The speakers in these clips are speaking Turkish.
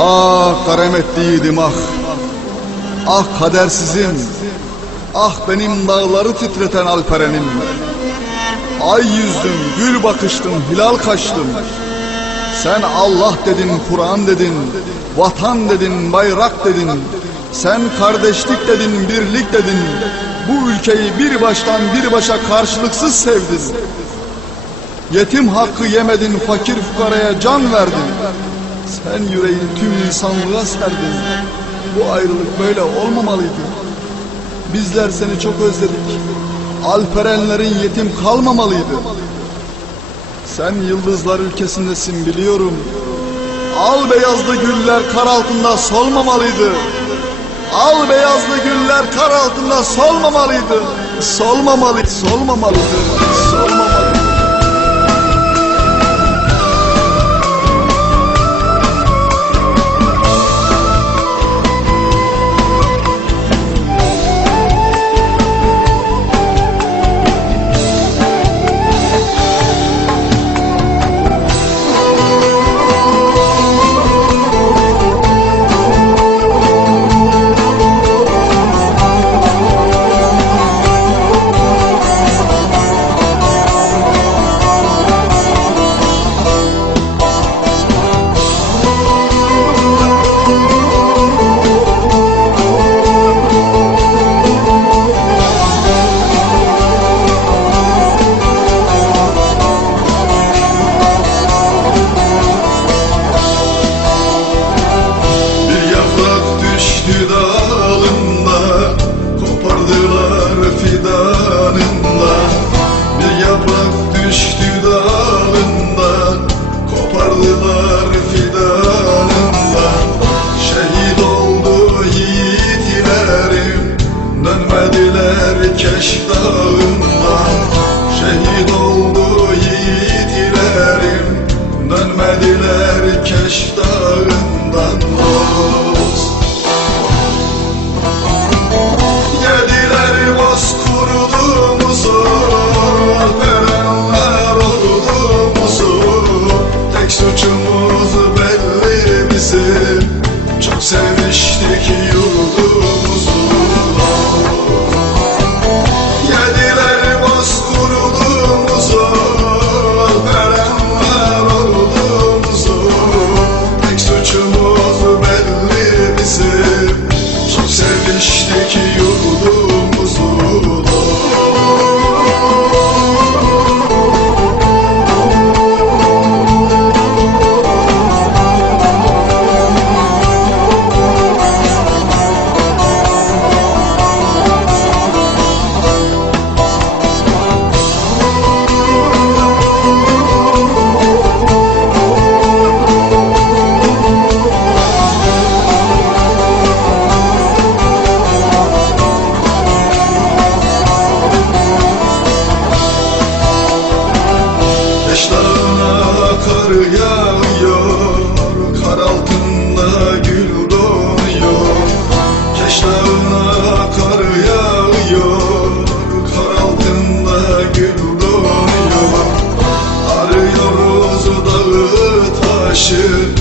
Ah karemetliydim ah. Ah kadersizim. Ah benim dağları titreten Alperen'im. Ay yüzdüm, gül bakıştım, hilal kaçtım. Sen Allah dedin, Kur'an dedin Vatan dedin, bayrak dedin. Sen kardeşlik dedin, birlik dedin. Bu ülkeyi bir baştan bir başa karşılıksız sevdin. Yetim hakkı yemedin, fakir fukaraya can verdin Sen yüreği tüm insanlığa serdin. Bu ayrılık böyle olmamalıydı. Bizler seni çok özledik. Alperenlerin yetim kalmamalıydı. Sen yıldızlar ülkesindesin biliyorum. Al beyazlı güller kar altında solmamalıydı. Al beyazlı güller kar altında solmamalıydı. Solmamalıydı, solmamalıydı, solmamalıydı say başı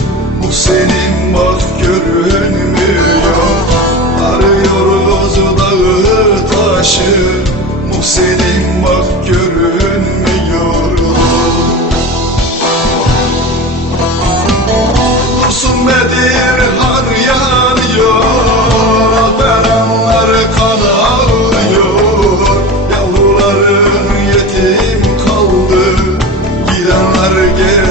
Bu senin bak görünmüyor Arıyoruz dağı taşı Bu senin bak görünmüyor Dursun Bedir har yanıyor. Verenler kan ağlıyor Yavruların yetim kaldı. Gidenler geri